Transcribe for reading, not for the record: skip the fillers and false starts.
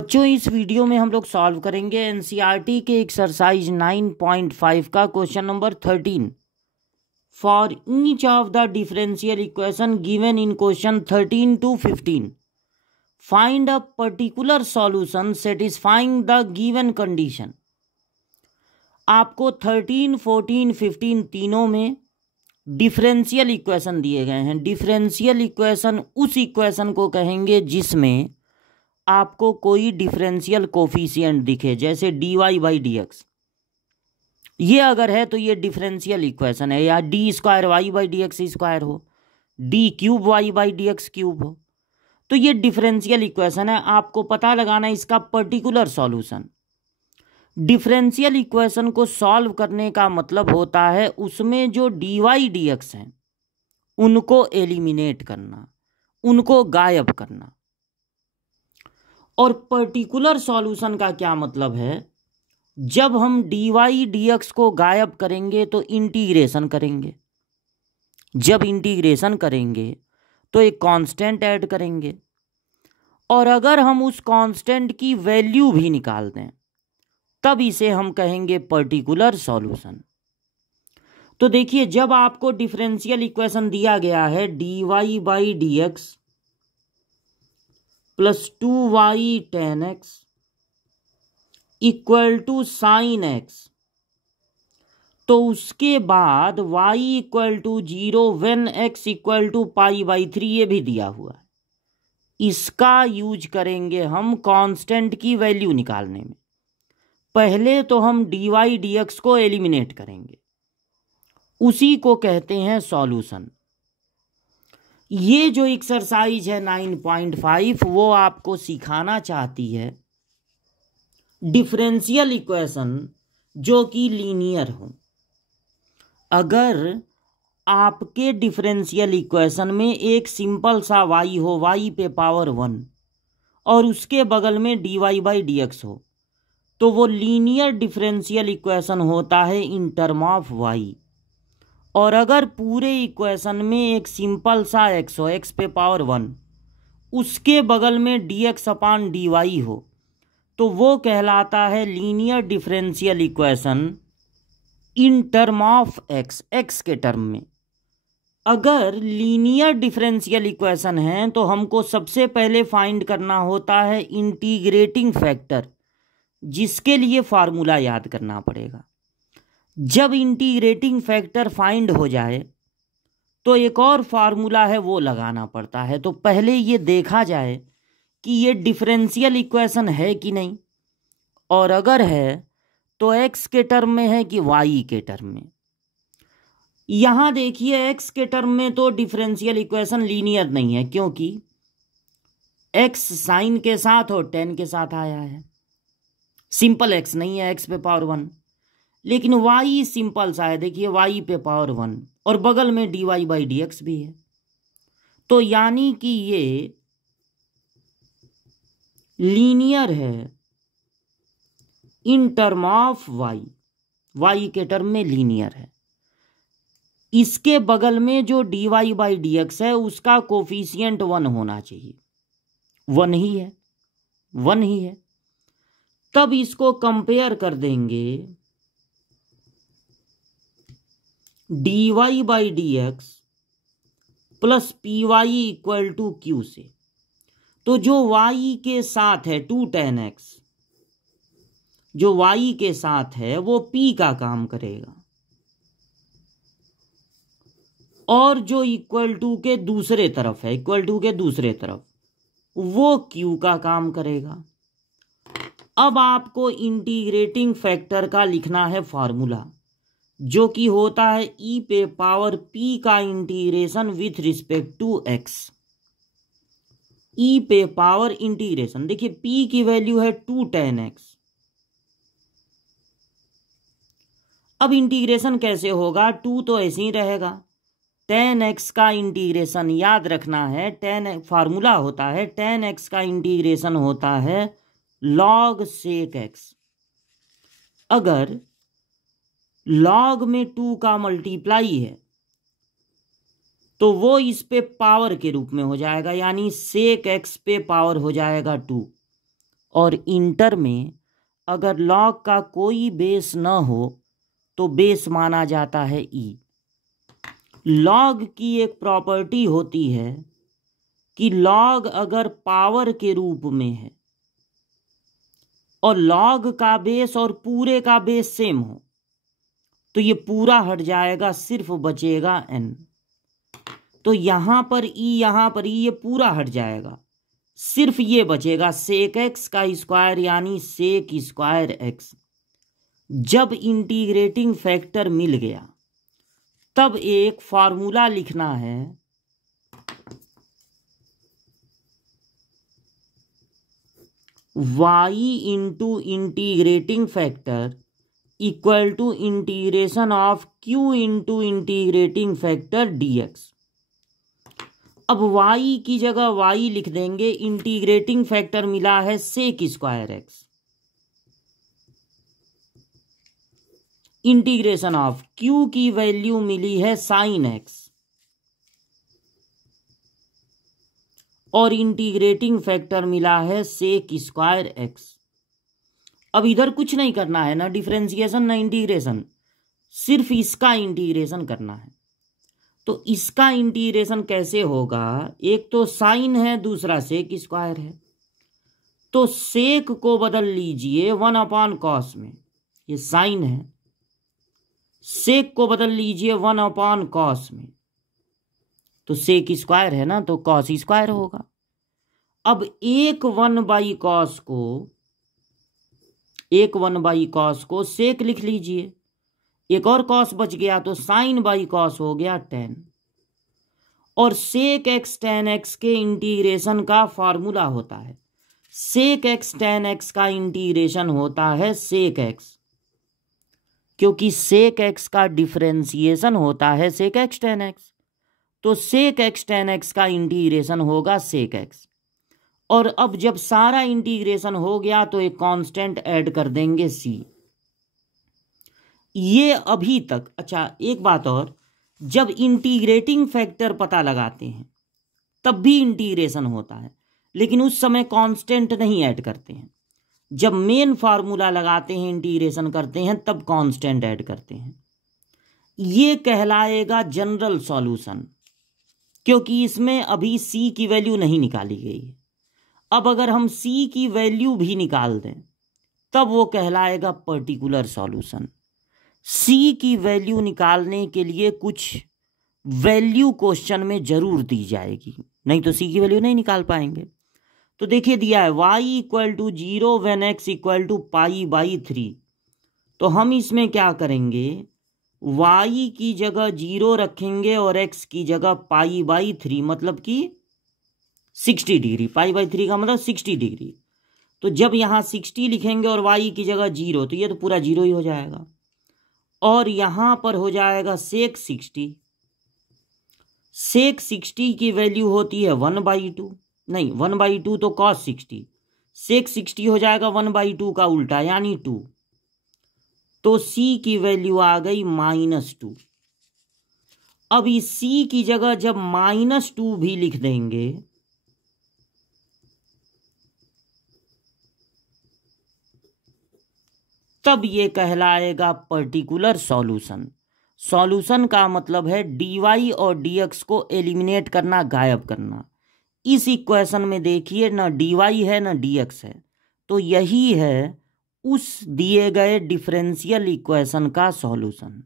बच्चों इस वीडियो में हम लोग सॉल्व करेंगे एनसीईआरटी के एक्सरसाइज 9.5 का question number 13 for each of the differential equation given in question 13 to 15 find a particular solution satisfying the given condition. आपको 13, 14, 15 तीनों में डिफरेंशियल इक्वेशन दिए गए हैं। डिफरेंशियल इक्वेशन उस इक्वेशन को कहेंगे जिसमें आपको कोई डिफरेंशियल कोफिशिएंट दिखे, जैसे dy/dx। ये अगर है तो ये डिफरेंशियल इक्वेशन है, या d² y/dx² हो, d³ y/dx³ हो, तो ये डिफरेंशियल इक्वेशन है। आपको पता लगाना है इसका पर्टिकुलर सॉल्यूशन। डिफरेंशियल इक्वेशन को सॉल्व करने का मतलब होता है उसमें जो dy/dx हैं उनको एलिमिनेट करना, उनको गायब करना। और पर्टिकुलर सॉल्यूशन का क्या मतलब है? जब हम dy/dx को गायब करेंगे तो इंटीग्रेशन करेंगे। जब इंटीग्रेशन करेंगे तो एक कांस्टेंट ऐड करेंगे, और अगर हम उस कांस्टेंट की वैल्यू भी निकाल दें तब इसे हम कहेंगे पर्टिकुलर सॉल्यूशन। तो देखिए, जब आपको डिफरेंशियल इक्वेशन दिया गया है dy/dx plus 2y tan x equal to sine x, तो उसके बाद y equal to 0 when x equal to π/3 ये भी दिया हुआ है। इसका यूज करेंगे हम कांस्टेंट की वैल्यू निकालने में। पहले तो हम dy/dx को एलिमिनेट करेंगे, उसी को कहते हैं सॉल्यूशन। ये जो एक्सरसाइज है 9.5 वो आपको सिखाना चाहती है डिफरेंशियल इक्वेशन जो कि लीनियर हो। अगर आपके डिफरेंशियल इक्वेशन में एक सिंपल सा y हो, y पे पावर 1, और उसके बगल में dy/dx हो, तो वो लीनियर डिफरेंशियल इक्वेशन होता है इन टर्म ऑफ y। और अगर पूरे इक्वेशन में एक सिंपल सा x हो, x पे पावर 1, उसके बगल में dx/dy हो, तो वो कहलाता है linear differential equation in term of x, x के टर्म में। अगर लीनियर डिफरेंशियल इक्वेशन है तो हमको सबसे पहले फाइंड करना होता है इंटीग्रेटिंग फैक्टर, जिसके लिए फार्मूला याद करना पड़ेगा। जब इंटीग्रेटिंग फैक्टर फाइंड हो जाए तो एक और फार्मूला है वो लगाना पड़ता है। तो पहले ये देखा जाए कि ये डिफरेंशियल इक्वेशन है कि नहीं, और अगर है तो x के टर्म में है कि y के टर्म में। यहां देखिए, x के टर्म में तो डिफरेंशियल इक्वेशन लीनियर नहीं है, क्योंकि x साइन के साथ और tan के साथ आया है। सिंपल x नहीं है, x पे पावर 1, लेकिन y सिंपल सा है। देखिए, y पे पावर 1 और बगल में dy/dx भी है, तो यानी कि ये लीनियर है in term of y, y के टर्म में लीनियर है। इसके बगल में जो dy/dx है उसका कोफिशिएंट 1 होना चाहिए, 1 ही है, 1 ही है। तब इसको कंपेयर कर देंगे dy/dx plus py equal to q से। तो जो y के साथ है 2 tan x, जो y के साथ है वो p का काम करेगा, और जो इक्वल टू के दूसरे तरफ है, इक्वल टू के दूसरे तरफ, वो q का काम करेगा। अब आपको इंटीग्रेटिंग फैक्टर का लिखना है फार्मूला, जो कि होता है e पे पावर p का integration with respect to x। e पे पावर इंटीग्रेशन, देखिए p की वैल्यू है 2 tan x। अब इंटीग्रेशन कैसे होगा? 2 तो ऐसे ही रहेगा। tan x का इंटीग्रेशन याद रखना है, फार्मूला होता है tan x का इंटीग्रेशन होता है log sec x। अगर log में 2 का मल्टीप्लाई है तो वो इस पे पावर के रूप में हो जाएगा, यानी sec x पे पावर हो जाएगा 2, और इंटर में अगर लॉग का कोई बेस न हो तो बेस माना जाता है ई। लॉग की एक प्रॉपर्टी होती है कि लॉग अगर पावर के रूप में है और लॉग का बेस और पूरे का बेस सेम हो तो ये पूरा हट जाएगा, सिर्फ बचेगा n। तो यहां पर ई ये पूरा हट जाएगा, सिर्फ ये बचेगा सेक एक्स का स्क्वायर यानी सेक स्क्वायर एक्स। जब इंटीग्रेटिंग फैक्टर मिल गया तब एक फार्मूला लिखना है, y into integrating factor equal to integration of q into integrating factor dx। अब y की जगह y लिख देंगे, इंटीग्रेटिंग फैक्टर मिला है sec square x, integration of q की वैल्यू मिली है साइन एक्स और इंटीग्रेटिंग फैक्टर मिला है सेक स्क्वायर एक्स। अब इधर कुछ नहीं करना है, ना डिफरेंशिएशन ना इंटीग्रेशन, सिर्फ इसका इंटीग्रेशन करना है। तो इसका इंटीग्रेशन कैसे होगा, एक तो साइन है दूसरा सेक स्क्वायर है, तो सेक को बदल लीजिए 1/cos में, ये साइन है, सेक को बदल लीजिए 1/cos में, तो सेक स्क्वायर है ना तो कॉस स्क्वायर होगा। अब एक 1/cos को सेक लिख लीजिए, एक और कॉस बच गया तो साइन बाई कॉस हो गया tan। और सेक एक्स tan एक्स के इंटीग्रेशन का फॉर्मूला होता है, सेक एक्स tan एक्स का इंटीग्रेशन होता है सेक एक्स, क्योंकि सेक एक्स का डिफरेंशिएशन होता है सेक एक्स tan एक्स, तो सेक एक्स tan एक्स का इंटीग्रेशन होगा सेक एक्स। और अब जब सारा इंटीग्रेशन हो गया तो एक कांस्टेंट ऐड कर देंगे c। ये अभी तक, अच्छा एक बात और, जब इंटीग्रेटिंग फैक्टर पता लगाते हैं तब भी इंटीग्रेशन होता है, लेकिन उस समय कांस्टेंट नहीं ऐड करते हैं। जब मेन फार्मूला लगाते हैं, इंटीग्रेशन करते हैं, तब कांस्टेंट ऐड करते हैं। ये कहलाएगा जनरल सॉल्यूशन, क्योंकि इसमें अभी c की वैल्यू नहीं निकाली गई है। अब अगर हम c की वैल्यू भी निकाल दें तब वो कहलाएगा पर्टिकुलर सॉल्यूशन। c की वैल्यू निकालने के लिए कुछ वैल्यू क्वेश्चन में जरूर दी जाएगी, नहीं तो c की वैल्यू नहीं निकाल पाएंगे। तो देखिए दिया है y equal to 0 when x equal to π/3। तो हम इसमें क्या करेंगे, y की जगह 0 रखेंगे और x की जगह π/3, मतलब कि 60 डिग्री, π/3 का मतलब 60 डिग्री। तो जब यहाँ 60 लिखेंगे और y की जगह 0, तो ये तो पूरा 0 ही हो जाएगा। और यहाँ पर हो जाएगा सेक 60, सेक 60 की वैल्यू होती है 1/2, नहीं 1/2 तो cos 60, सेक 60 हो जाएगा 1/2 का उल्टा यानी 2, तो c की वैल्यू आ गई -2। अब इस c की जगह जब -2 भी लिख देंगे तब ये कहलाएगा पर्टिकुलर सॉल्यूशन। सॉल्यूशन का मतलब है dy और dx को एलिमिनेट करना, गायब करना। इस इक्वेशन में देखिए ना dy है ना dx है, तो यही है उस दिए गए डिफरेंशियल इक्वेशन का सॉल्यूशन।